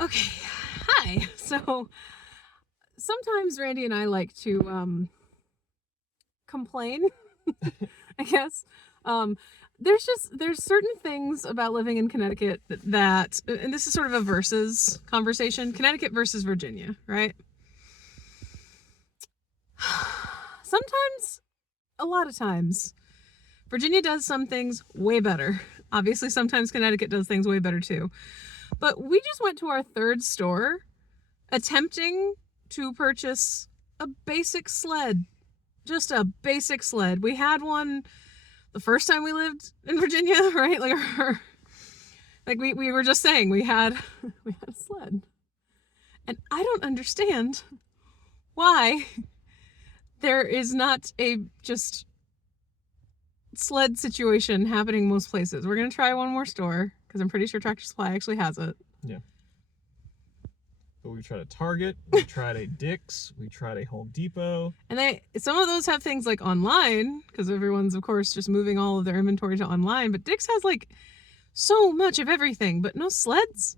Okay, hi. So sometimes Randy and I like to complain, I guess. Um, there's certain things about living in Connecticut that, and this is sort of a versus conversation, Connecticut versus Virginia, right? Sometimes, a lot of times, Virginia does some things way better. Obviously, sometimes Connecticut does things way better too. But we just went to our third store attempting to purchase a basic sled. Just a basic sled. We had one the first time we lived in Virginia, right? Like we were just saying, we had a sled. And I don't understand why there is not a just sled situation happening most places. We're gonna try one more store because I'm pretty sure Tractor Supply actually has it. Yeah. But we tried a Target, we tried a Dick's, we tried a Home Depot. And some of those have things like online, because everyone's of course just moving all of their inventory to online, but Dick's has like so much of everything, but no sleds.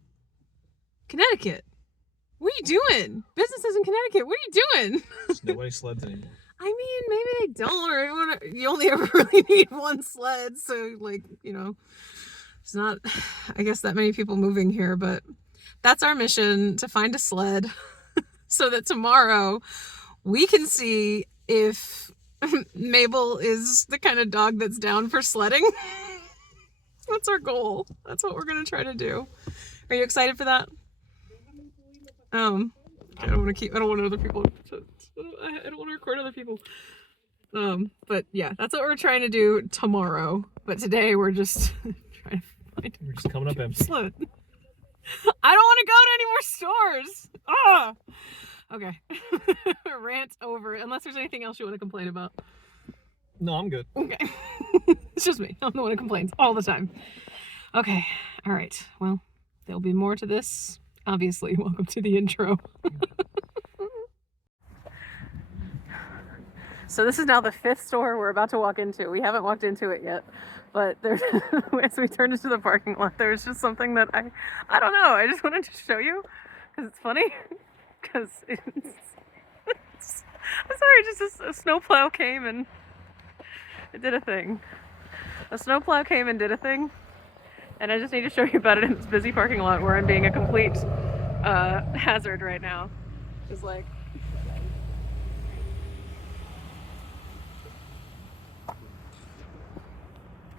Connecticut, what are you doing? Businesses in Connecticut, what are you doing? There's nobody sleds anymore. I mean, maybe they don't, or you only ever really need one sled, so like, it's not, I guess, that many people moving here, but that's our mission, to find a sled so that tomorrow we can see if Mabel is the kind of dog that's down for sledding. That's our goal. That's what we're going to try to do. Are you excited for that? I don't want other people I don't want to record other people. But yeah, that's what we're trying to do tomorrow. But today we're just trying to find We're just coming up empty. sled. I don't want to go to any more stores. Ah! Okay. Rant over. Unless there's anything else you want to complain about. No, I'm good. Okay. It's just me. I'm the one who complains all the time. Okay. All right. Well, there'll be more to this. Obviously, welcome to the intro. So this is now the fifth store we're about to walk into. We haven't walked into it yet, but there's, as we turned into the parking lot, there's just something that I don't know. I just wanted to show you because it's funny. Because I'm sorry, just a snowplow came and it did a thing. A snowplow came and did a thing, and I just need to show you about it in this busy parking lot where I'm being a complete hazard right now. Just like.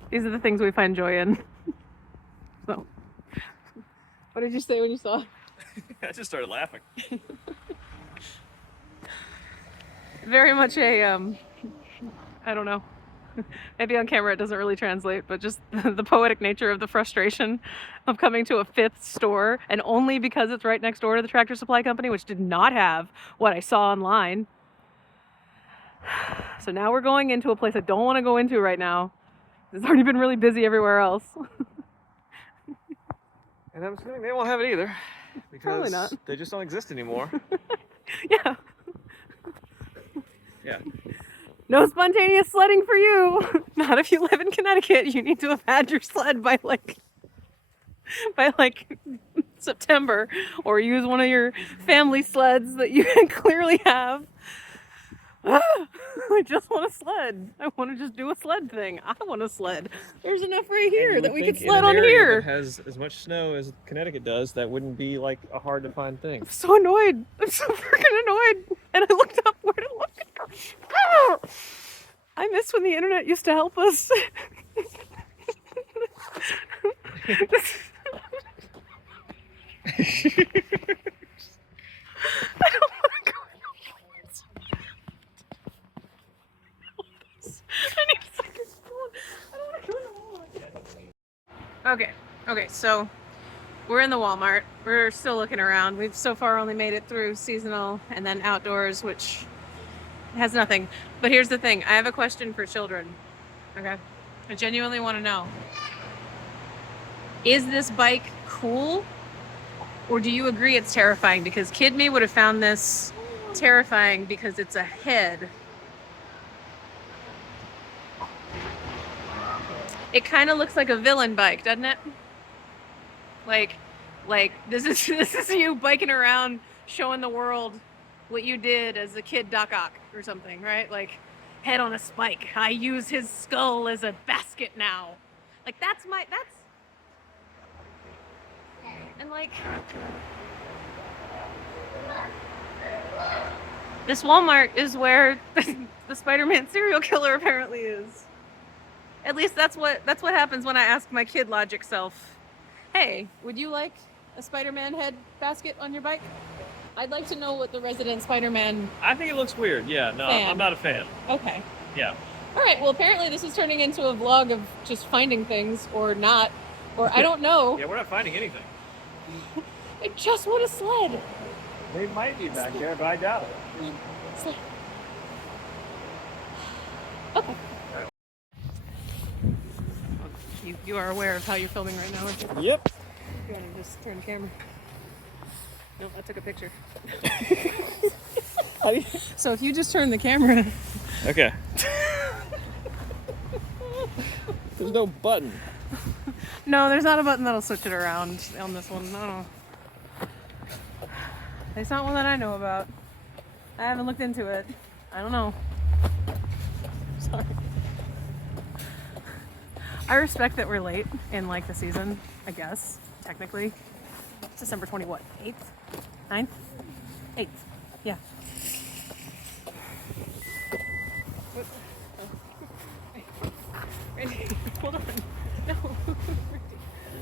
These are the things we find joy in. So, what did you say when you saw it? I just started laughing. Very much a, I don't know. Maybe on camera it doesn't really translate, but just the poetic nature of the frustration of coming to a fifth store, and only because it's right next door to the Tractor Supply Company, which did not have what I saw online. So now we're going into a place I don't want to go into right now. It's already been really busy everywhere else. And I'm assuming they won't have it either. Because Probably not. They just don't exist anymore. Yeah. Yeah. No spontaneous sledding for you. Not if you live in Connecticut. You need to have had your sled by September, or use one of your family sleds that you clearly have. I just want a sled. I want to just do a sled thing. I want a sled. There's enough right here that we could sled on here. That has as much snow as Connecticut does, that wouldn't be like a hard to find thing. I'm so annoyed. I'm so freaking annoyed. And I looked up where to look. Oh! I miss when the internet used to help us. I don't want to go in the woods. I need a second phone. I don't want to go in the woods. Okay, so we're in the Walmart. We're still looking around. We've so far only made it through seasonal and then outdoors, which has nothing. But here's the thing. I have a question for children. Okay? I genuinely want to know. Is this bike cool? Or do you agree it's terrifying? Because kid me would have found this terrifying because it's a head. It kind of looks like a villain bike, doesn't it? Like Like, this is you biking around showing the world what you did as a kid Doc Ock or something, right? Like, head on a spike. I use his skull as a basket now. Like, that's and like, this Walmart is where the Spider-Man serial killer apparently is. At least that's what happens when I ask my kid logic self, hey, would you like a Spider-Man head basket on your bike? I'd like to know what the resident Spider-Man... I think it looks weird. Yeah, no, fan. I'm not a fan. Okay. Yeah. All right, well, apparently this is turning into a vlog of just finding things or not, or I don't know. Yeah, we're not finding anything. I just want a sled. They might be back there, but I doubt it. Sled. Okay. You are aware of how you're filming right now, aren't you? Yep. Go ahead and just turn the camera. Nope, I took a picture. So if you just turn the camera... Okay. There's no button. No, there's not a button that'll switch it around on this one. No. It's not one that I know about. I haven't looked into it. I don't know. Sorry. I respect that we're late in like the season, I guess, technically. It's December 20 what? 8th? 9th? 8th. Yeah. Randy, hold on. No.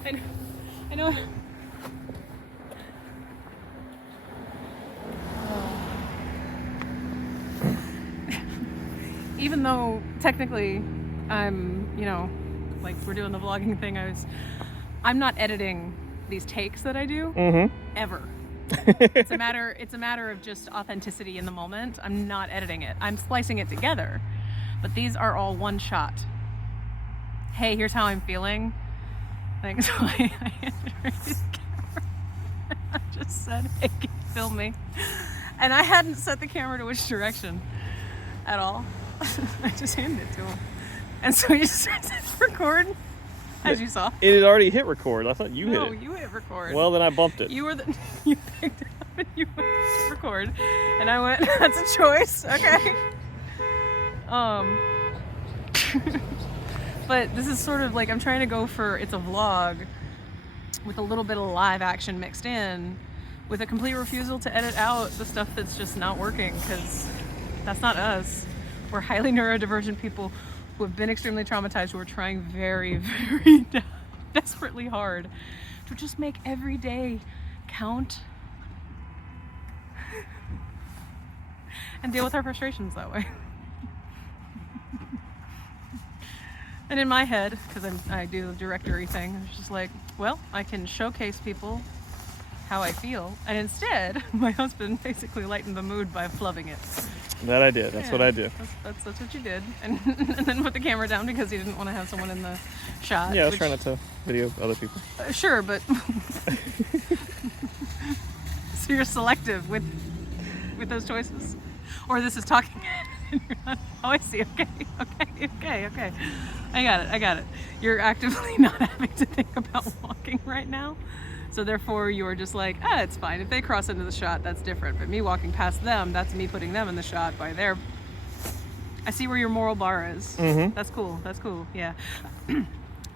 Randy, I know. Even though technically I'm, like we're doing the vlogging thing, I'm not editing these takes that I do ever. It's a matter of just authenticity in the moment. I'm not editing it. I'm splicing it together. But these are all one shot. Hey, here's how I'm feeling. Thanks. I just said, hey, can you film me? And I hadn't set the camera to which direction at all. I just handed it to him. And so he just started to record, as you saw. It had already hit record. I thought you hit it. No, you hit record. Well, then I bumped it. You picked it up and you went to record. And I went, that's a choice, okay. But this is sort of like, I'm trying to go for, it's a vlog with a little bit of live action mixed in, with a complete refusal to edit out the stuff that's just not working, because that's not us. We're highly neurodivergent people who have been extremely traumatized, who are trying very, very desperately hard to just make every day count and deal with our frustrations that way. And in my head, because I do the directory thing, it's just like, well, I can showcase people how I feel, and instead my husband basically lightened the mood by flubbing it. That I did. That's what I do. That's what you did. And then put the camera down because he didn't want to have someone in the shot. Yeah, I was trying not to video other people. Sure, but so you're selective with those choices, or this is talking. Oh, I see. Okay. I got it. You're actively not having to think about walking right now. So therefore you're just like, it's fine. If they cross into the shot, that's different. But me walking past them, that's me putting them in the shot by their... I see where your moral bar is. That's cool. Yeah.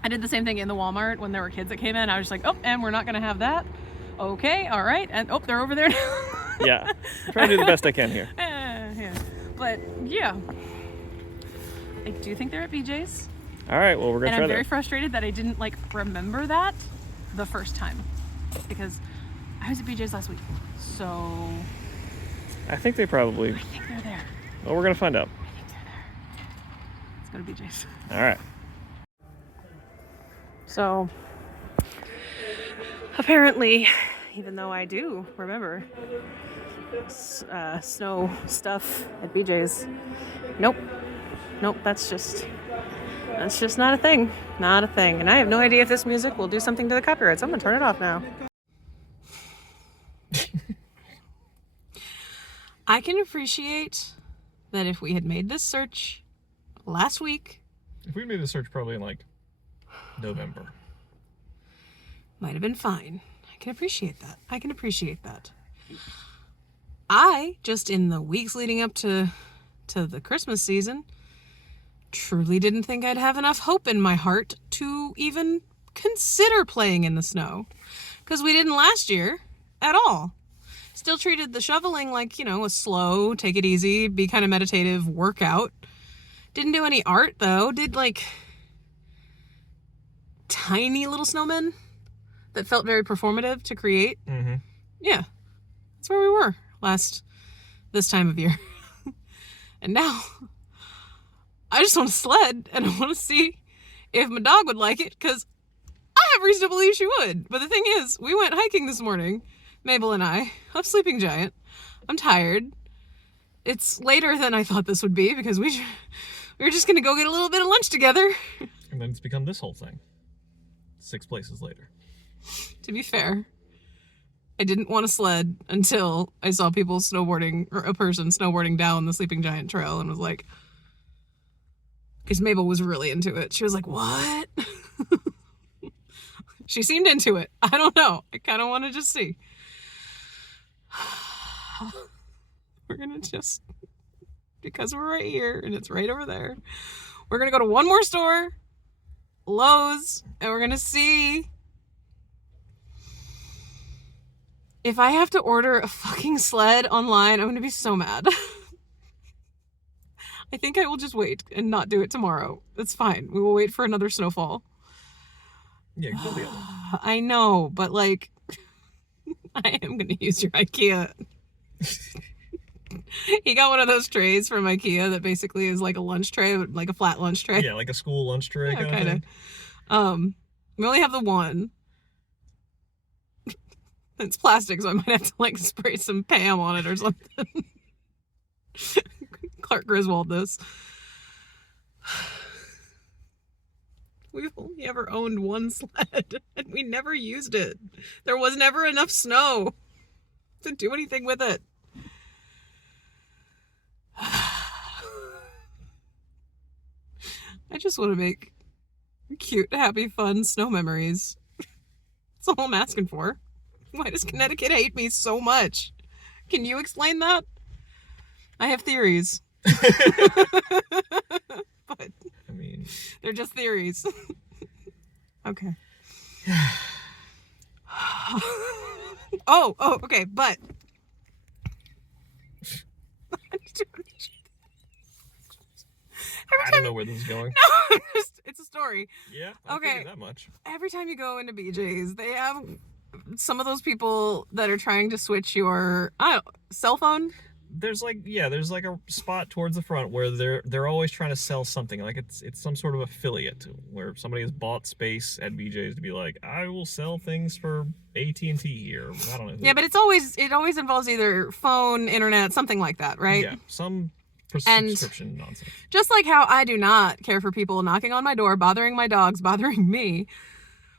I did the same thing in the Walmart when there were kids that came in. I was just like, and we're not going to have that. Okay, all right. And they're over there now. Yeah. I'm trying to do the best I can here. Yeah. But yeah. I do think they're at BJ's. All right, well, we're going to try that. And I'm very frustrated that I didn't remember that the first time. Because I was at BJ's last week, so... I think they're there. Well, we're going to find out. I think they're there. Let's go to BJ's. All right. So, apparently, even though I do remember snow stuff at BJ's, nope, that's just not a thing. Not a thing. And I have no idea if this music will do something to the copyrights. I'm gonna turn it off now. I can appreciate that if we had made this search last week. If we made the search probably in November. Might have been fine. I can appreciate that. I can appreciate that. I, just in the weeks leading up to the Christmas season, truly didn't think I'd have enough hope in my heart to even consider playing in the snow. Because we didn't last year at all. Still treated the shoveling like, a slow, take it easy, be kind of meditative workout. Didn't do any art, though. Did, tiny little snowmen that felt very performative to create. Mm-hmm. Yeah. That's where we were this time of year. And now, I just want to sled, and I want to see if my dog would like it, because I have reason to believe she would. But the thing is, we went hiking this morning, Mabel and I, up Sleeping Giant. I'm tired. It's later than I thought this would be, because we were just going to go get a little bit of lunch together. And then it's become this whole thing. 6 places later. To be fair, I didn't want to sled until I saw people snowboarding, or a person snowboarding down the Sleeping Giant trail, and was like, because Mabel was really into it. She was like, what? She seemed into it. I don't know. I kind of want to just see. We're going to just, because we're right here and it's right over there, we're going to go to one more store, Lowe's, and we're going to see if I have to order a fucking sled online. I'm going to be so mad. I think I will just wait and not do it tomorrow. It's fine. We will wait for another snowfall. Yeah, go the other. I know, but I am going to use your IKEA. He got one of those trays from IKEA that basically is like a lunch tray, like a flat lunch tray. Yeah, like a school lunch tray Yeah, kind of thing. We only have the one. It's plastic, so I might have to spray some Pam on it or something. Clark Griswold this. We've only ever owned one sled, and we never used it. There was never enough snow to do anything with it. I just want to make cute, happy, fun snow memories. That's all I'm asking for. Why does Connecticut hate me so much? Can you explain that? I have theories. But I mean, they're just theories. Okay. Okay, but I don't know where this is going. No, it's a story. Yeah, I Okay. figured that much. Every time you go into BJ's, they have some of those people that are trying to switch your cell phone. There's a spot towards the front where they're always trying to sell something. Like it's some sort of affiliate where somebody has bought space at BJ's to be like, I will sell things for AT&T here. I don't know. Yeah, but it always involves either phone, internet, something like that, right? Yeah, some subscription nonsense. Just like how I do not care for people knocking on my door, bothering my dogs, bothering me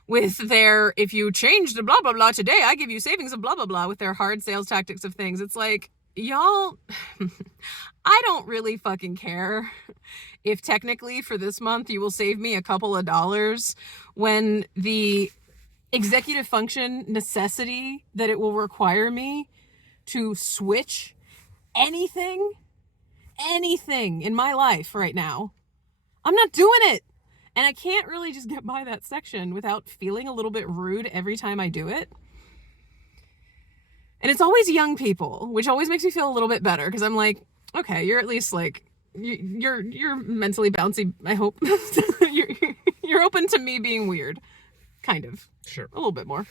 with their, if you change the blah, blah, blah today, I give you savings of blah, blah, blah, with their hard sales tactics of things. It's like, y'all, I don't really fucking care if technically for this month you will save me a couple of dollars when the executive function necessity that it will require me to switch anything in my life right now. I'm not doing it. And I can't really just get by that section without feeling a little bit rude every time I do it. And it's always young people, which always makes me feel a little bit better because I'm like, okay, you're at least you're mentally bouncy, I hope. you're open to me being weird. Kind of. Sure. A little bit more.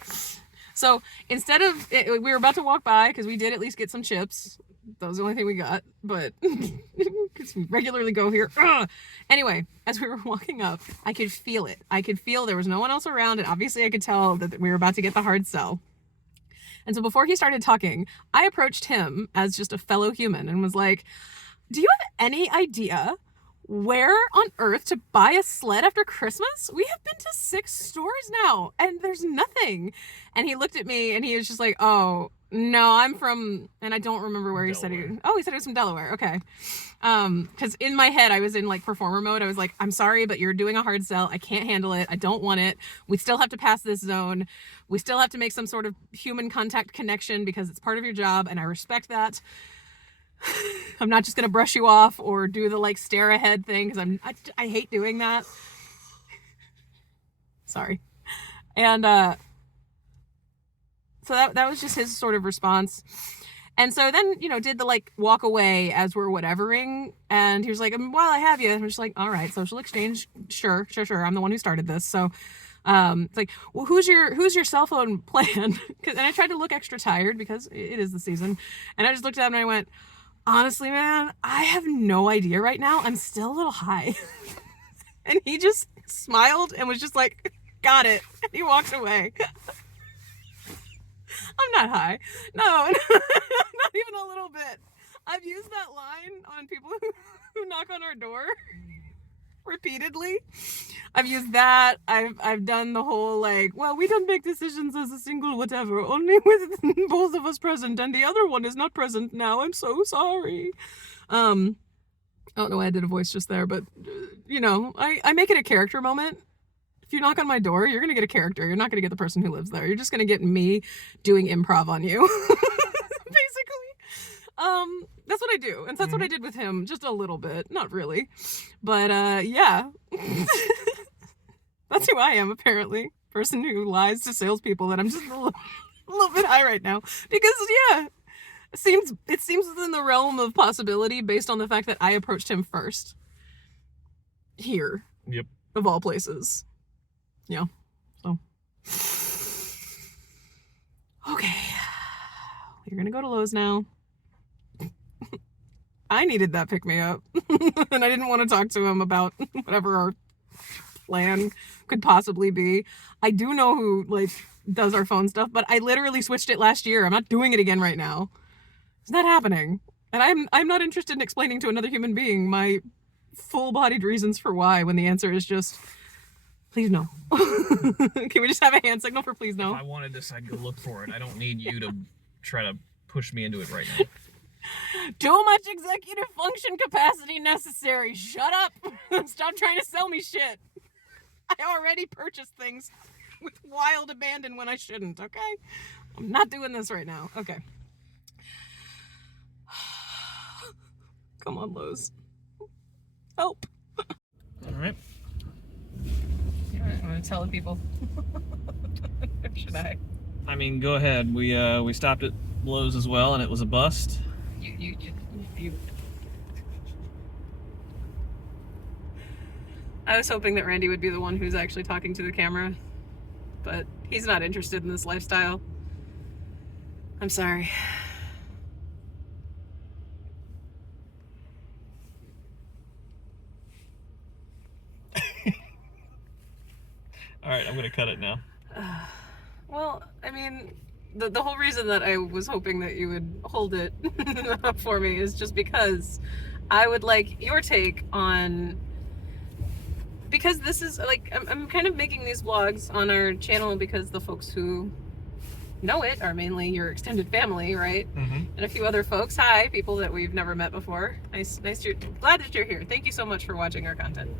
So instead of, we were about to walk by because we did at least get some chips. That was the only thing we got, but because we regularly go here. Ugh. Anyway, as we were walking up, I could feel it. I could feel there was no one else around, and obviously I could tell that we were about to get the hard sell. And so before he started talking, I approached him as just a fellow human and was like, do you have any idea where on earth to buy a sled after Christmas? We have been to 6 stores now, and there's nothing. And he looked at me, and he was just like, oh, No, I'm from, and I don't remember where he said Delaware. he said he was from Delaware. Okay. Because in my head, I was in like performer mode. I was like, I'm sorry, but you're doing a hard sell. I can't handle it. I don't want it. We still have to pass this zone. We still have to make some sort of human contact connection because it's part of your job, and I respect that. I'm not just gonna brush you off or do the like stare ahead thing because I hate doing that. Sorry. And so that was just his sort of response. And so then, did the like walk away as we're whatevering. And he was like, while I have you, I'm just like, all right, social exchange. Sure. I'm the one who started this. So it's like, well, who's your cell phone plan? And I tried to look extra tired because it is the season. And I just looked at him and I went, honestly, man, I have no idea right now. I'm still a little high. And he just smiled and was just like, got it. And he walked away. I'm not high. No, not even a little bit. I've used that line on people who knock on our door repeatedly. I've used that. I've done the whole like, well, we don't make decisions as a single whatever, only with both of us present, and the other one is not present now. I'm so sorry. I don't know why I did a voice just there, but I make it a character moment. If you knock on my door, you're going to get a character. You're not going to get the person who lives there. You're just going to get me doing improv on you. Basically. That's what I do. And that's what I did with him. Just a little bit. Not really. But, yeah. That's who I am, apparently. Person who lies to salespeople that I'm just a little bit high right now. Because, yeah. It seems within the realm of possibility based on the fact that I approached him first. Here. Yep. Of all places. Yeah. So. Okay. You're gonna go to Lowe's now. I needed that pick me up. And I didn't want to talk to him about whatever our plan could possibly be. I do know who like does our phone stuff, but I literally switched it last year. I'm not doing it again right now. It's not happening. And I'm not interested in explaining to another human being my full-bodied reasons for why when the answer is just please no. Can we just have a hand signal for please no? If I wanted this, I'd go look for it. I don't need you to try to push me into it right now. Too much executive function capacity necessary. Shut up. Stop trying to sell me shit. I already purchased things with wild abandon when I shouldn't, okay? I'm not doing this right now. Okay. Come on, Lowe's. Help. All right. I'm gonna tell the people. Should I? I mean, go ahead. We stopped at Lowe's as well, and it was a bust. You. I was hoping that Randy would be the one who's actually talking to the camera, but he's not interested in this lifestyle. I'm sorry. All right, I'm gonna cut it now. Well, I mean, the whole reason that I was hoping that you would hold it up for me is just because I would like your take on, because this is like, I'm kind of making these vlogs on our channel because the folks who know it are mainly your extended family, right? Mm-hmm. And a few other folks. Hi, people that we've never met before. Glad that you're here. Thank you so much for watching our content.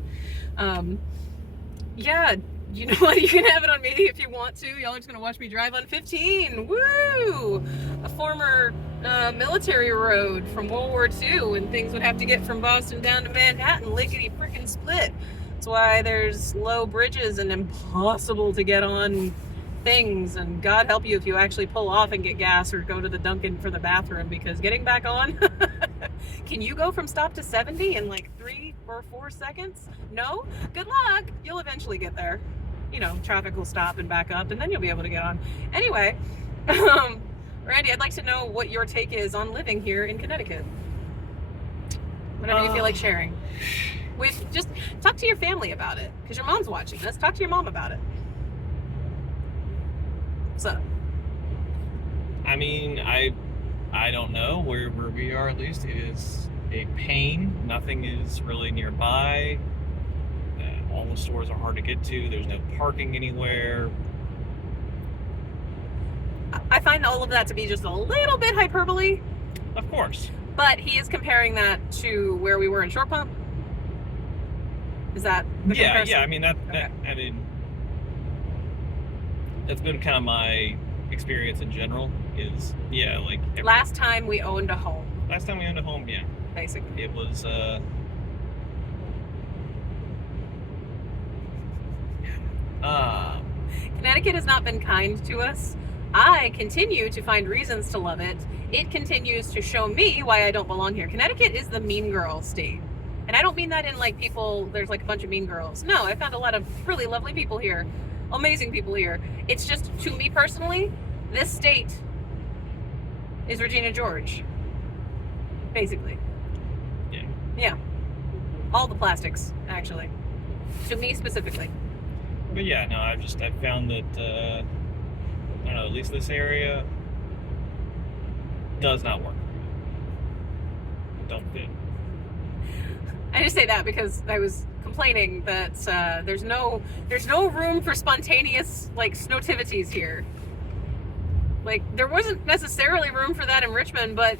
Yeah, you know what? You can have it on me if you want to. Y'all are just gonna watch me drive on 15. Woo! A former military road from World War II when things would have to get from Boston down to Manhattan, lickety frickin' split. That's why there's low bridges and impossible to get on things, and God help you if you actually pull off and get gas or go to the Dunkin' for the bathroom, because getting back on, can you go from stop to 70 in like 3 or 4 seconds? No? Good luck. You'll eventually get there. You know, traffic will stop and back up, and then you'll be able to get on. Anyway, Randy, I'd like to know what your take is on living here in Connecticut. Whatever you feel like sharing. Just talk to your family about it, because your mom's watching this. Talk to your mom about it. So, I mean, I don't know. Where we are, at least, it is a pain. Nothing is really nearby. All the stores are hard to get to. There's no parking anywhere. I find all of that to be just a little bit hyperbole. Of course. But he is comparing that to where we were in Short Pump. Is that the comparison? Yeah. I mean Okay. I mean, that's been kind of my experience in general. Is like Last time we owned a home. Last time we owned a home, yeah. Basically. It was Connecticut has not been kind to us. I continue to find reasons to love it. It continues to show me why I don't belong here. Connecticut is the mean girl state. And I don't mean that in like people, there's like a bunch of mean girls. No, I found a lot of really lovely people here. Amazing people here. It's just, to me personally, this state is Regina George. Basically. Yeah. Yeah. All the plastics, actually. To me specifically. But yeah, no, I've found that I don't know, at least this area does not work. Don't fit. I just say that because I was complaining that there's no room for spontaneous like snowtivities here. Like there wasn't necessarily room for that in Richmond, but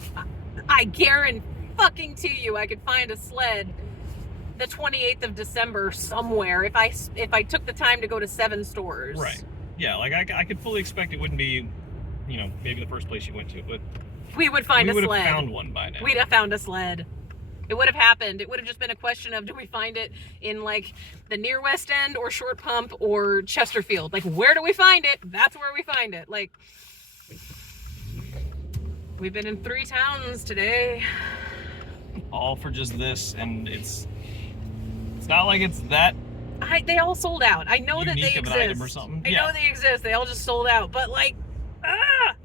I guarantee you I could find a sled the 28th of December somewhere if I took the time to go to 7 stores. Right. Yeah, like I could fully expect it wouldn't be, maybe the first place you went to, but we would find a sled. We would have found one by now. We'd have found a sled. It would have happened. It would have just been a question of, do we find it in like the near West End or Short Pump or Chesterfield? Like, where do we find it? That's where we find it. Like, we've been in 3 towns today. All for just this, and it's not like it's that. They all sold out. I know that they of exist. An item or something. I know they exist. They all just sold out. But like, I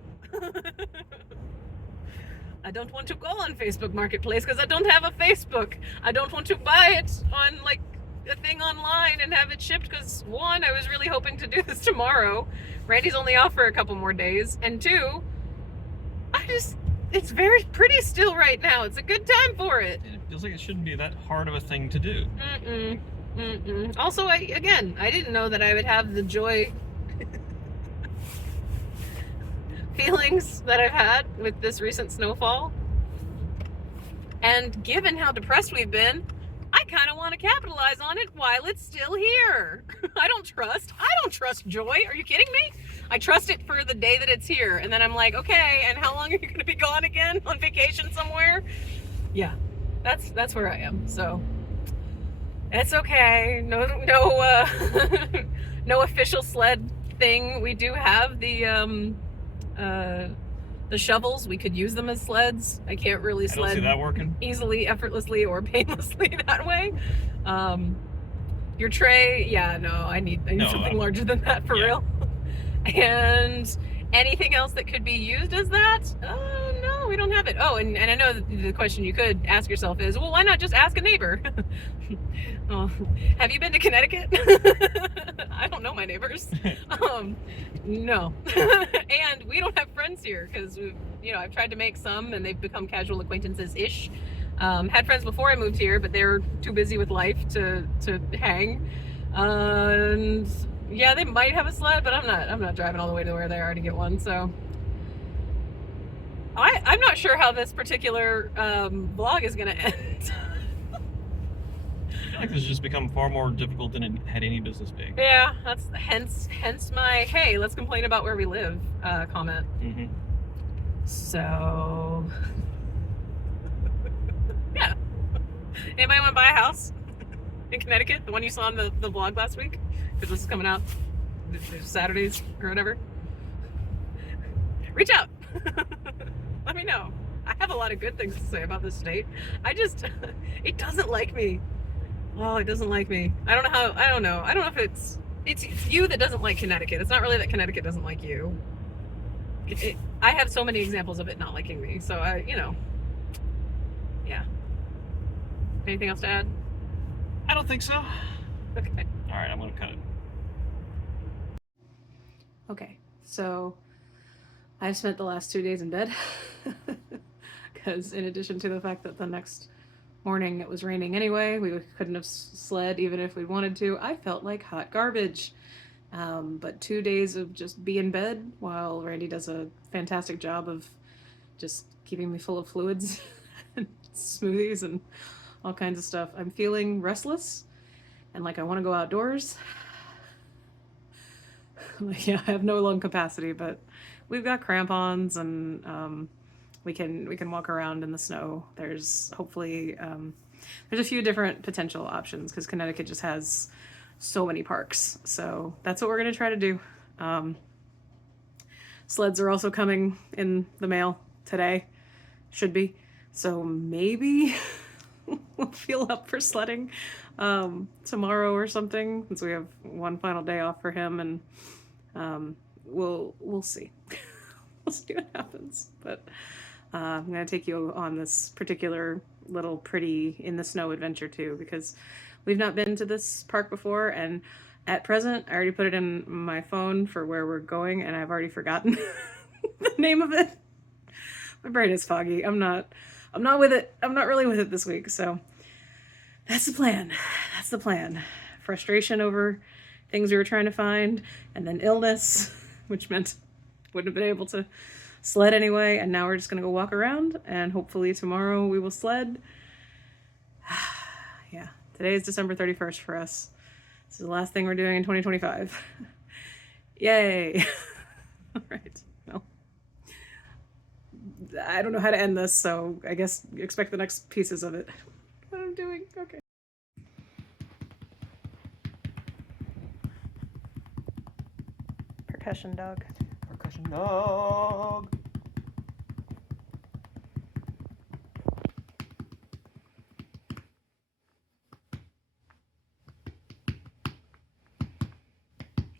don't want to go on Facebook Marketplace because I don't have a Facebook. I don't want to buy it on like a thing online and have it shipped because 1, I was really hoping to do this tomorrow. Randy's only off for a couple more days. And 2, it's very pretty still right now. It's a good time for it. It feels like it shouldn't be that hard of a thing to do. Also, I didn't know that I would have the joy feelings that I've had with this recent snowfall. And given how depressed we've been, I kind of want to capitalize on it while it's still here. I don't trust joy. Are you kidding me? I trust it for the day that it's here. And then I'm like, okay, and how long are you going to be gone again? On vacation somewhere? Yeah, that's where I am. So it's okay. No, no official sled thing. We do have the shovels. We could use them as sleds. I can't really sled I don't see that working easily, effortlessly, or painlessly that way. Your tray, yeah, no, I need something larger than that for real. And anything else that could be used as that? No, we don't have it. Oh, and I know the question you could ask yourself is, well, why not just ask a neighbor? Oh, have you been to Connecticut? I don't know my neighbors. No. And we don't have friends here because I've tried to make some and they've become casual acquaintances-ish. Had friends before I moved here, but they were too busy with life to hang. And yeah, they might have a sled, but I'm not driving all the way to where they are to get one. So I'm not sure how this particular vlog is gonna end. I feel like this has just become far more difficult than it had any business being. Yeah, that's hence my hey, let's complain about where we live comment. So yeah, anybody want to buy a house in Connecticut? The one you saw in the vlog last week, because this is coming out Saturdays or whatever. Reach out. Let me know. I have a lot of good things to say about this state. It doesn't like me. Oh, it doesn't like me. I don't know if it's you that doesn't like Connecticut. It's not really that Connecticut doesn't like you. I have so many examples of it not liking me. So yeah. Anything else to add? I don't think so. Okay. All right, I'm gonna cut it. Okay, so I've spent the last 2 days in bed because in addition to the fact that the next morning it was raining anyway, we couldn't have sled even if we wanted to. I felt like hot garbage. But 2 days of just be in bed while Randy does a fantastic job of just keeping me full of fluids and smoothies and all kinds of stuff. I'm feeling restless and like I want to go outdoors. Like, yeah, I have no lung capacity, but we've got crampons and we can walk around in the snow. There's hopefully there's a few different potential options because Connecticut just has so many parks. So that's what we're gonna try to do. Sleds are also coming in the mail today, should be. So maybe we'll feel up for sledding tomorrow or something, since we have one final day off for him, and we'll see. We'll see what happens. But I'm gonna take you on this particular little pretty in the snow adventure too, because we've not been to this park before, and at present I already put it in my phone for where we're going, and I've already forgotten the name of it. My brain is foggy. I'm not with it. I'm not really with it this week. So that's the plan. That's the plan. Frustration over things we were trying to find, and then illness, which meant wouldn't have been able to sled anyway. And now we're just gonna go walk around, and hopefully tomorrow we will sled. Yeah, today is December 31st for us. This is the last thing we're doing in 2025. Yay. All right. Well, I don't know how to end this, so I guess expect the next pieces of it. What I'm doing. Okay. Percussion dog. Percussion dog.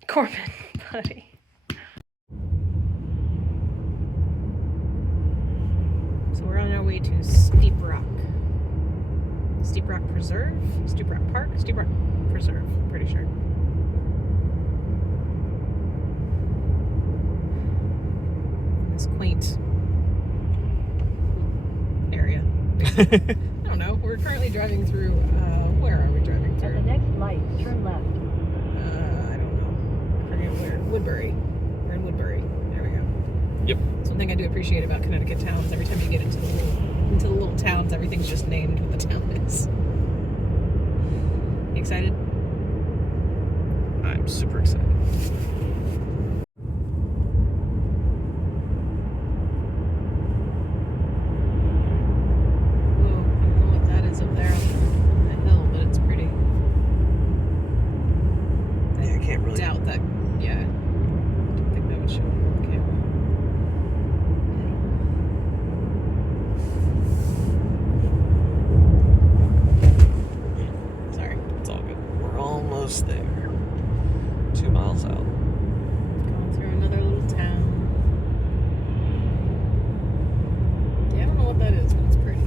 Corbin, buddy. So we're on our way to Steep Rock. Steep Rock Preserve? Steep Rock Park? Steep Rock Preserve, I'm pretty sure. This quaint area. I don't know. We're currently driving through, where are we driving through? At the next light, turn left. I don't know. I forget where. Woodbury. We're in Woodbury. There we go. Yep. It's one thing I do appreciate about Connecticut towns. Every time you get into the little towns, everything's just named what the town is. You excited? I'm super excited. Whoa, I don't know what that is up there on the hill, but it's pretty. Yeah, I can't really. Doubt that. Yeah. I don't think that would show on the camera. Sorry. It's all good. We're almost there. 2 miles out. Going through another little town. Yeah, I don't know what that is, but it's pretty.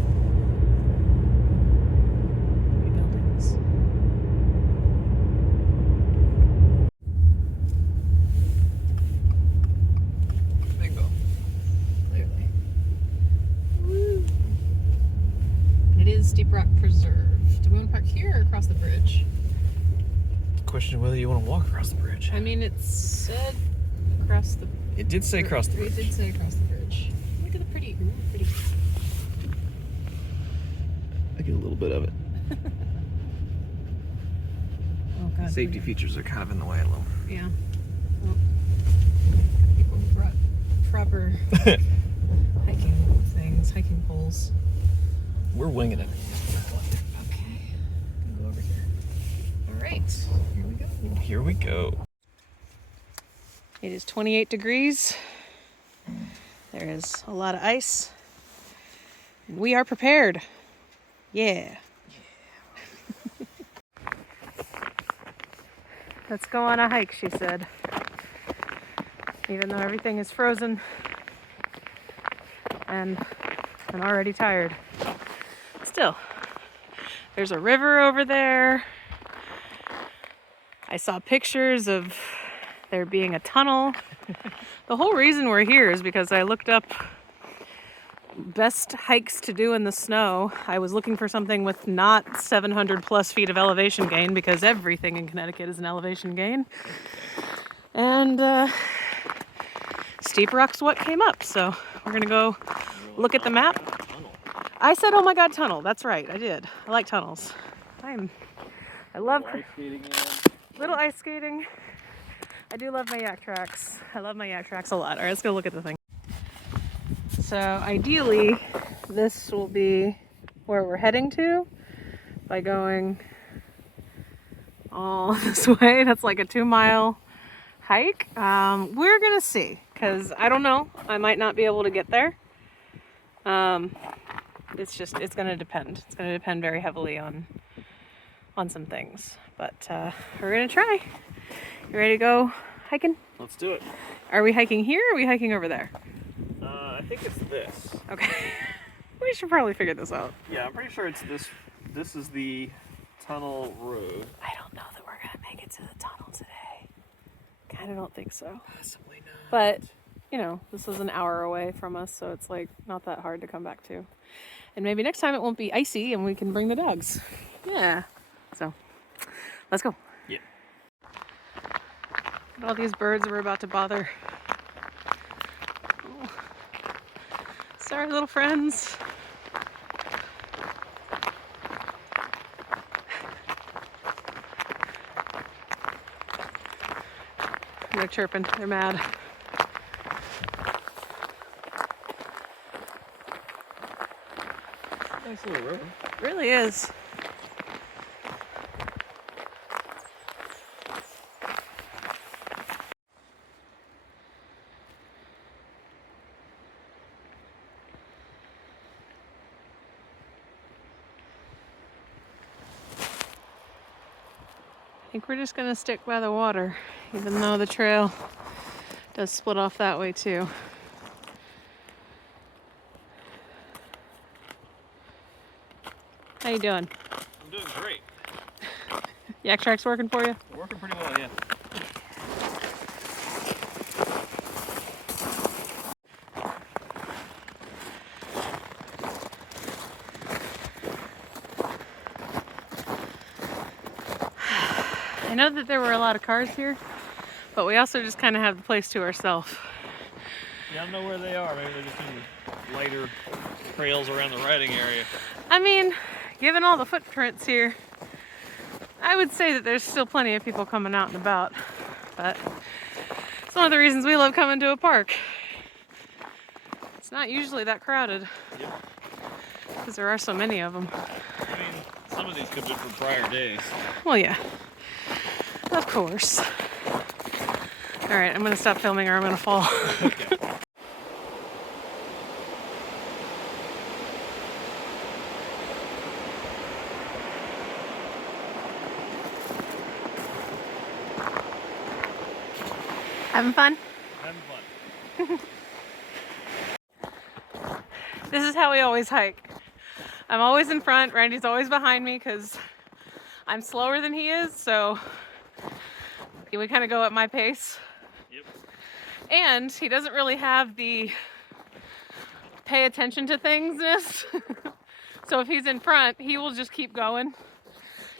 Pretty buildings. Bingo. Clearly. Woo. It is Steep Rock Preserve. Do we want to park here or across the bridge? Question whether you want to walk across the bridge. I mean, it said across the. It did say across the bridge. It did say across the bridge. Look at the pretty. Ooh, pretty. I get a little bit of it. Oh God. Safety features are kind of in the way a little. Yeah. Well, people who brought proper hiking things, hiking poles. We're winging it. Okay. Go over here. All right. Here we go. Here we go. It is 28 degrees. There is a lot of ice. We are prepared. Yeah. Let's go on a hike, she said. Even though everything is frozen and I'm already tired. Still, there's a river over there. I saw pictures of there being a tunnel. The whole reason we're here is because I looked up best hikes to do in the snow. I was looking for something with not 700 plus feet of elevation gain, because everything in Connecticut is an elevation gain. And steep rock's what came up, so we're gonna go look at the map. I said, oh my god, tunnel. That's right, I did. I like tunnels. I love ice skating little ice skating. I do love my yak tracks. I love my yak tracks a lot. All right, let's go look at the thing. So ideally, this will be where we're heading to by going all this way. That's like a 2-mile hike. We're gonna see, because I don't know. I might not be able to get there. It's gonna depend. It's gonna depend very heavily on some things. But we're gonna try. You ready to go hiking? Let's do it. Are we hiking here or are we hiking over there? I think it's this. Okay. We should probably figure this out. Yeah, I'm pretty sure it's this. This is the tunnel road. I don't know that we're gonna make it to the tunnel today. Kinda don't think so. Possibly not. But, you know, this is an hour away from us, so it's like not that hard to come back to. And maybe next time it won't be icy and we can bring the dogs. Yeah. So, let's go. Yeah. All these birds were about to bother. Oh. Sorry, little friends. They're chirping. They're mad. Nice little river. It really is. I think we're just gonna stick by the water, even though the trail does split off that way too. How you doing? I'm doing great. Yak track's working for you? Working pretty well, yeah. I know that there were a lot of cars here, but we also just kind of have the place to ourselves. Yeah, I don't know where they are. Maybe they're just in lighter trails around the riding area. I mean, given all the footprints here, I would say that there's still plenty of people coming out and about. But it's one of the reasons we love coming to a park. It's not usually that crowded. Yep. Because there are so many of them. I mean, some of these could be from prior days. Well, yeah. Of course. All right, I'm going to stop filming or I'm going to fall. Okay. Having fun? Having fun. This is how we always hike. I'm always in front, Randy's always behind me because I'm slower than he is, so we kind of go at my pace. Yep. And he doesn't really have the pay attention to thingsness. So if he's in front, he will just keep going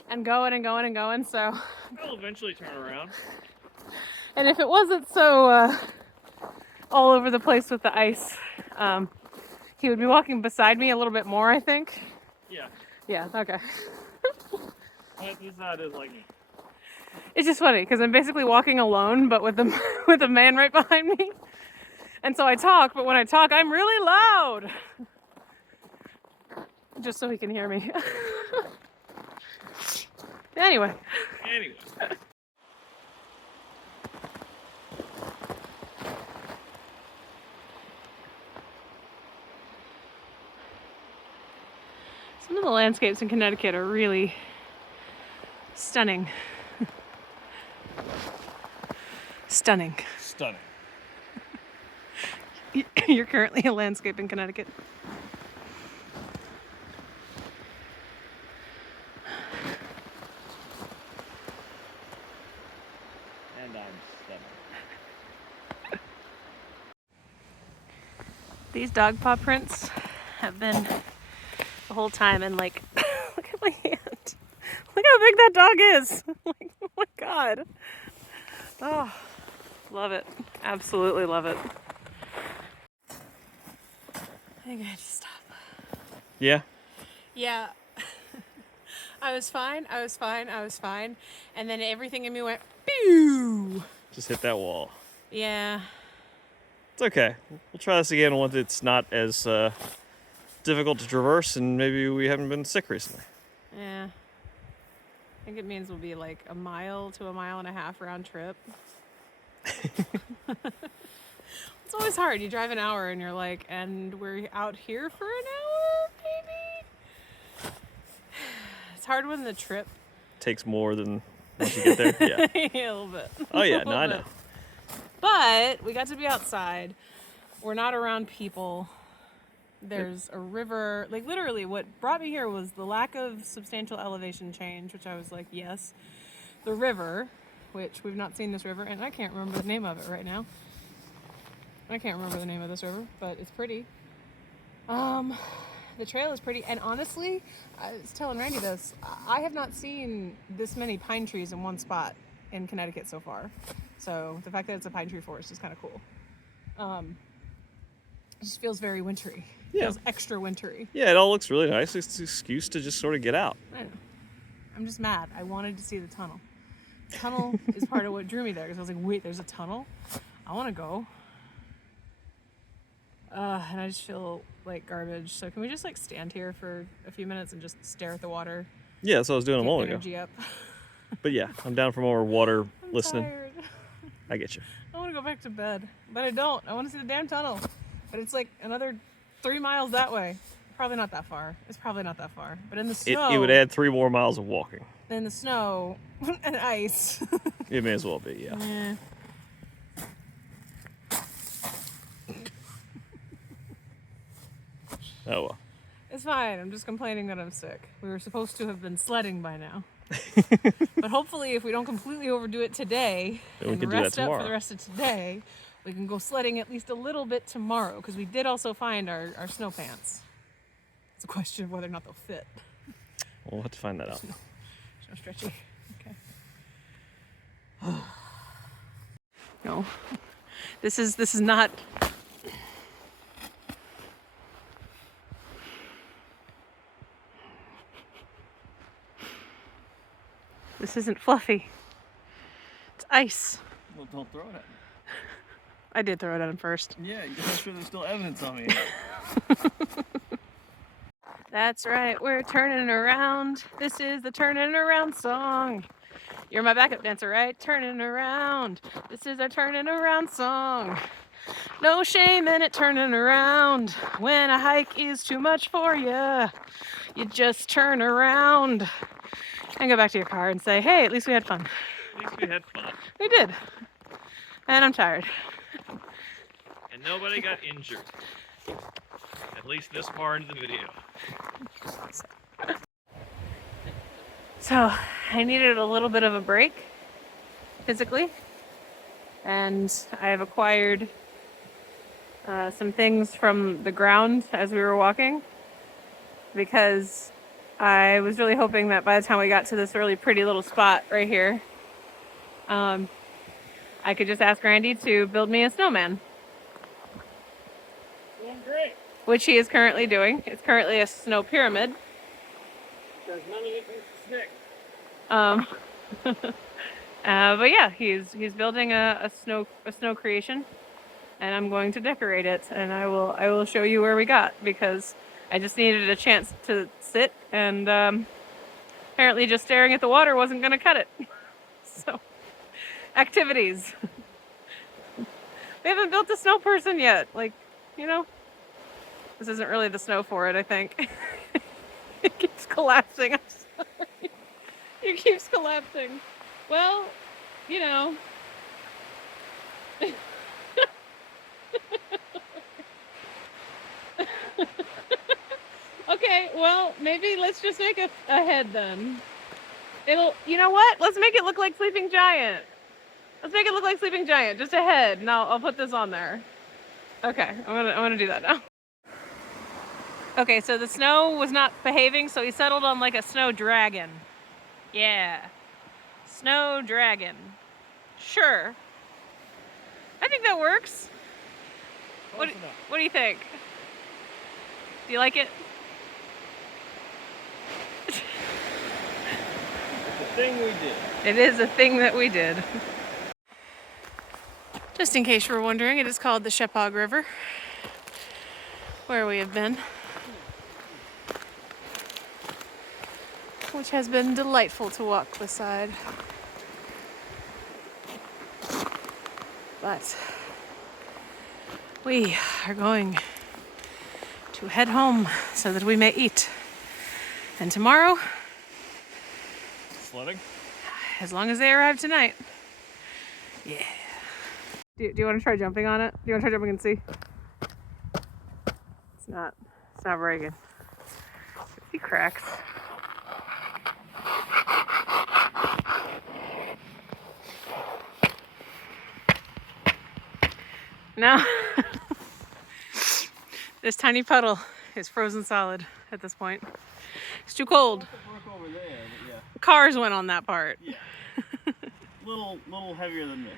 and going and going and going, so. I'll eventually turn around. And if it wasn't so all over the place with the ice, he would be walking beside me a little bit more, I think. Yeah. Yeah, okay. This side is like... It's just funny because I'm basically walking alone, but with a man right behind me. And so I talk, but when I talk, I'm really loud. Just so he can hear me. Anyway. Some of the landscapes in Connecticut are really stunning. Stunning. Stunning. You're currently a landscape in Connecticut. And I'm stunning. These dog paw prints have been the whole time, and like, look at my hand. Look how big that dog is. Like, oh my god. Oh, Love it. Absolutely love it. I think I had to stop. Yeah? Yeah. I was fine, and then everything in me went, pew! Just hit that wall. Yeah. It's okay. We'll try this again once it's not as difficult to traverse and maybe we haven't been sick recently. Yeah. I think it means we'll be like a mile to a mile and a half round trip. It's always hard. You drive an hour and you're like, and we're out here for an hour, maybe? It's hard when the trip Takes more than once you get there. Yeah. a little bit. Oh yeah, A no, I little know. bit. But we got to be outside. We're not around people. There's a river. Like literally what brought me here was the lack of substantial elevation change, which I was like, yes. The river, which we've not seen this river, and I can't remember the name of it right now. I can't remember the name of this river, but it's pretty. The trail is pretty, and honestly, I was telling Randy this, I have not seen this many pine trees in one spot in Connecticut so far. So the fact that it's a pine tree forest is kind of cool. It just feels very wintry. Yeah. Feels extra wintry. Yeah, it all looks really nice. It's an excuse to just sort of get out. I know. I'm just mad. I wanted to see the tunnel. The tunnel is part of what drew me there, because I was like, wait, there's a tunnel? I want to go. And I just feel like garbage. So can we just like stand here for a few minutes and just stare at the water? Yeah, that's what I was doing a Get moment ago. energy up. But yeah, I'm down for more water I'm listening. tired. I get you. I want to go back to bed, but I don't. I want to see the damn tunnel. But it's like another 3 miles that way. Probably not that far. It's probably not that far. But in the snow, It would add 3 more miles of walking. in the snow and ice. It may as well be, yeah. Yeah. Oh well. It's fine. I'm just complaining that I'm sick. We were supposed to have been sledding by now. But hopefully, if we don't completely overdo it today Then we and can do that rest up for tomorrow. the rest of today, we can go sledding at least a little bit tomorrow, because we did also find our snow pants. It's a question of whether or not they'll fit. We'll have to find that out. There's no stretchy. Okay. No. This is not. This isn't fluffy. It's ice. Well, don't throw it at me. I did throw it at him first. Yeah, you gotta make sure there's still evidence on me. That's right, we're turning around. This is the turning around song. You're my backup dancer, right? Turning around. This is our turning around song. No shame in it turning around. When a hike is too much for you, you just turn around and go back to your car and say, hey, at least we had fun. At least we had fun. We did. And I'm tired. And nobody got injured. At least this far into the video. So I needed a little bit of a break physically, and I have acquired some things from the ground as we were walking, because I was really hoping that by the time we got to this really pretty little spot right here, I could just ask Randy to build me a snowman. Doing great. Which he is currently doing. It's currently a snow pyramid. Because none of it can stick. But yeah, he's building a snow creation, and I'm going to decorate it, and I will show you where we got, because I just needed a chance to sit, and apparently just staring at the water wasn't going to cut it. So, activities. We haven't built a snow person yet. Like, you know, this isn't really the snow for it, I think. It keeps collapsing. I'm sorry. It keeps collapsing. Well, you know. Okay, well, maybe let's just make a head then. You know what? Let's make it look like Sleeping Giant. Let's make it look like Sleeping Giant. Just a head, and I'll put this on there. Okay, I'm gonna do that now. Okay, so the snow was not behaving, so he settled on like a snow dragon. Yeah. Snow dragon. Sure. I think that works. What do you think? Do you like it? It's a thing we did. It is a thing that we did. Just in case you were wondering, it is called the Shepog River, where we have been, which has been delightful to walk beside. But we are going to head home so that we may eat. And tomorrow, Sledding? as long as they arrive tonight. Yeah. Do you want to try jumping on it? Do you want to try jumping and see? It's not very good. He cracks. No. This tiny puddle is frozen solid at this point. It's too cold. Over there, but yeah. Cars went on that part. Yeah. little heavier than me.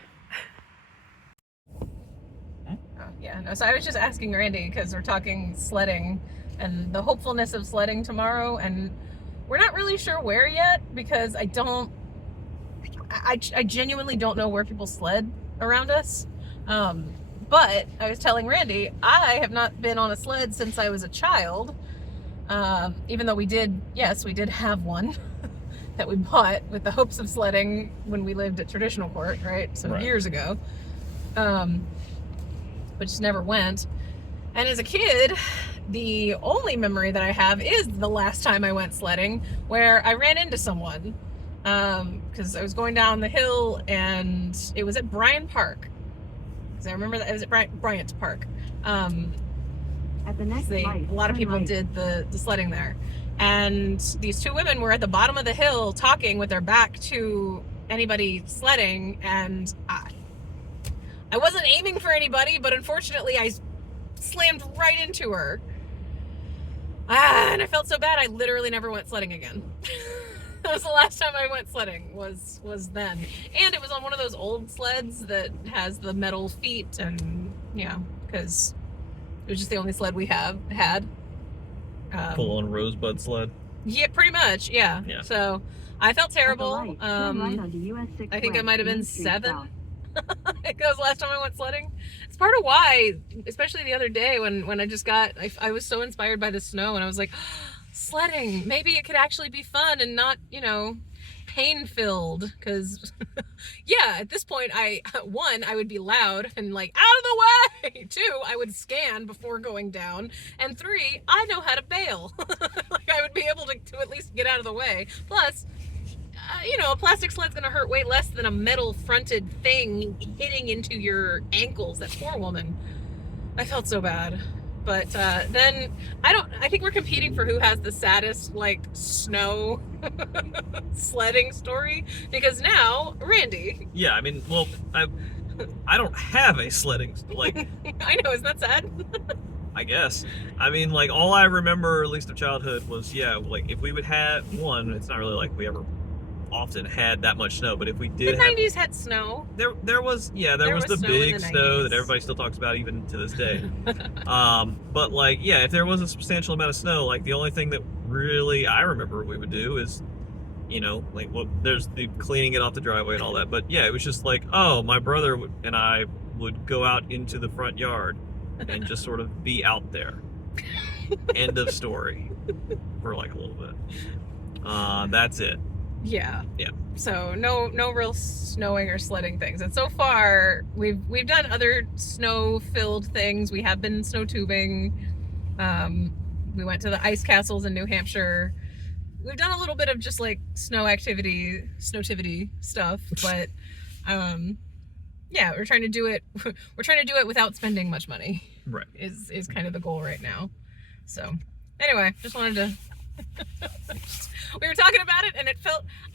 Yeah, no, so I was just asking Randy because we're talking sledding and the hopefulness of sledding tomorrow, and we're not really sure where yet because I genuinely don't know where people sled around us. But I was telling Randy, I have not been on a sled since I was a child, even though we did have one that we bought with the hopes of sledding when we lived at Traditional Court, right? So Right. Years ago. But just never went. And as a kid, the only memory that I have is the last time I went sledding, where I ran into someone because I was going down the hill, and it was at Bryan Park. Because I remember that it was at Bryant Park. At the next light, a lot of people did the sledding there, and these two women were at the bottom of the hill talking with their back to anybody sledding, and I wasn't aiming for anybody, but unfortunately I slammed right into her. And I felt so bad, I literally never went sledding again. That was the last time I went sledding, was then. And it was on one of those old sleds that has the metal feet, and yeah, because it was just the only sled we had. Full on rosebud sled. Yeah, pretty much, yeah. So I felt terrible. Right onto US 6 I think I West, might have been Main Street 7. South. I think that was the last time I went sledding. It's part of why, especially the other day when I just I was so inspired by the snow, and I was like, sledding, maybe it could actually be fun and not, pain-filled. Because, yeah, at this point, one, I would be loud and like, out of the way. 2, I would scan before going down. And 3, I know how to bail. Like, I would be able to at least get out of the way. Plus, a plastic sled's gonna hurt way less than a metal fronted thing hitting into your ankles. That poor woman. I felt so bad. But then I think we're competing for who has the saddest snow sledding story, because now Randy. Yeah, I mean, well, I don't have a sledding I know, isn't that sad? I guess. I mean, all I remember, at least of childhood, was if we would have one, it's not really like we ever often had that much snow, but if we did the 90s had snow. There was the snow big in the snow 90s. that everybody still talks about even to this day. But if there was a substantial amount of snow, the only thing that really I remember we would do is there's the cleaning it off the driveway and all that, but yeah, it was just my brother and I would go out into the front yard and just sort of be out there. End of story. For a little bit. That's it. Yeah. Yeah. So no real snowing or sledding things. And so far we've done other snow-filled things. We have been snow tubing. We went to the ice castles in New Hampshire. We've done a little bit of just snowtivity stuff, but yeah, we're trying to do it without spending much money. Right. Is kind of the goal right now. So anyway, just wanted to we were talking about it, and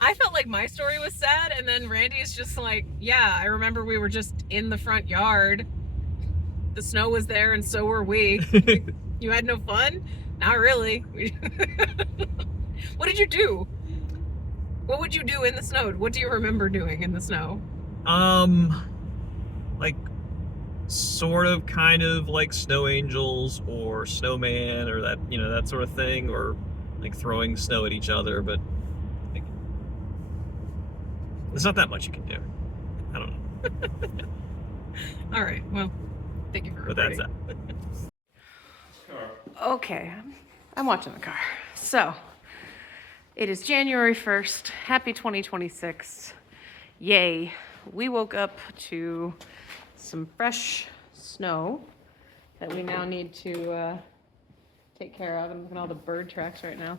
I felt like my story was sad, and then Randy is just yeah, I remember we were just in the front yard. The snow was there, and so were we. You had no fun? Not really. What did you do? What would you do in the snow? What do you remember doing in the snow? sort of kind of like snow angels or snowman or that, you know, that sort of thing, or like throwing snow at each other, but like, there's not that much you can do. I don't know. All right. Well, thank you for But that's recording. that. Okay, I'm watching the car. So, it is January 1st. Happy 2026. Yay. We woke up to some fresh snow that we now need to take care of. I'm looking at all the bird tracks right now.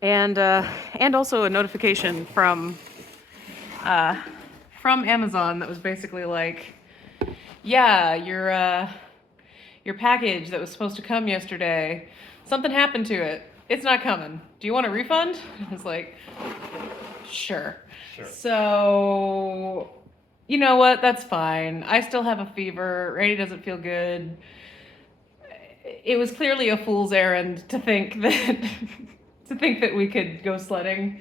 And also a notification from Amazon that was basically like, yeah, your package that was supposed to come yesterday, something happened to it. It's not coming. Do you want a refund? I was like, sure. So, you know what? That's fine. I still have a fever. Randy doesn't feel good. It was clearly a fool's errand to think that we could go sledding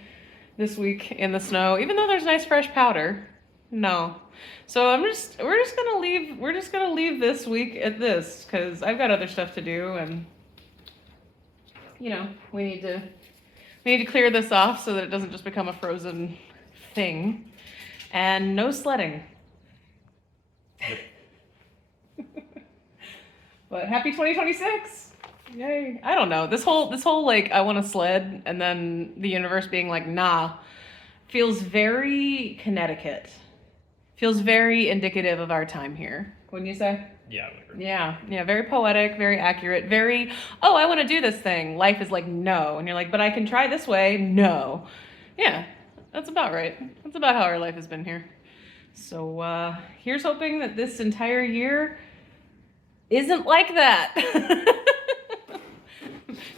this week in the snow, even though there's nice fresh powder. No. So we're just gonna leave this week at this, because I've got other stuff to do, and you know, we need to clear this off so that it doesn't just become a frozen thing. And no sledding. But happy 2026. Yay. I don't know. This whole like I want to sled and then the universe being like, nah, feels very Connecticut. Feels very indicative of our time here. Wouldn't you say? Yeah, I would agree. Yeah, very poetic, very accurate, very, oh, I want to do this thing. Life is like, no. And you're like, but I can try this way. No. Yeah, that's about right. That's about how our life has been here. So here's hoping that this entire year isn't like that.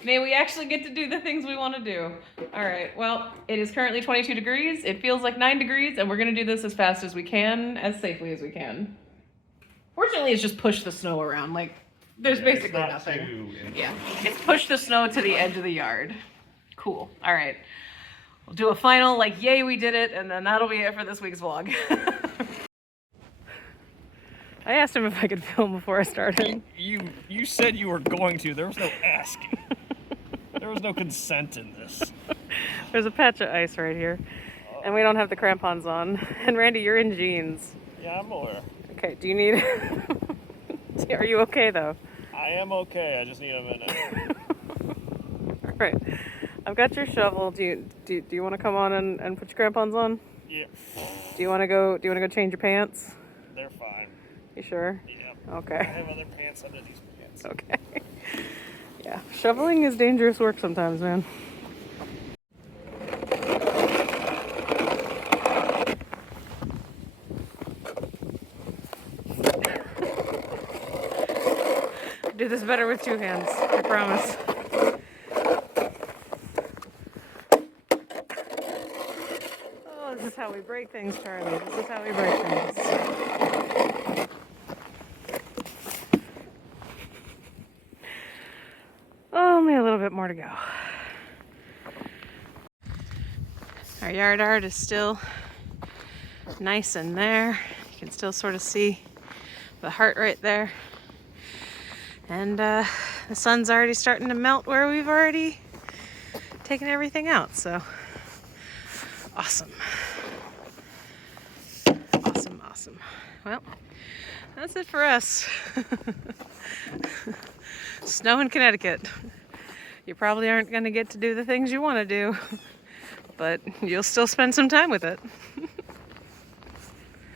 May we actually get to do the things we want to do. All right, well, it is currently 22 degrees. It feels like 9 degrees, and we're going to do this as fast as we can, as safely as we can. Fortunately, it's just push the snow around. Like, there's basically nothing. Yeah, it's push the snow to the edge of the yard. Cool. All right. We'll do a final, like, yay, we did it, and then that'll be it for this week's vlog. I asked him if I could film before I started. You said you were going to. There was no asking. There was no consent in this. There's a patch of ice right here, and we don't have the crampons on. And Randy, you're in jeans. Yeah, I'm aware. Okay, do you need... Are you okay, though? I am okay. I just need a minute. All right. I've got your shovel. Do you want to come on and put your crampons on? Yeah. Do you want to go change your pants? They're fine. You sure? Yeah. Okay. I have other pants under these pants. Okay. Yeah, shoveling is dangerous work sometimes, man. Do this better with 2 hands, I promise. Oh, this is how we break things, Charlie. This is how we break things. Only a little bit more to go. Our yard art is still nice in there. You can still sort of see the heart right there. And the sun's already starting to melt where we've already taken everything out, so awesome. Awesome. Well, that's it for us. Snow in Connecticut. You probably aren't going to get to do the things you want to do, but you'll still spend some time with it.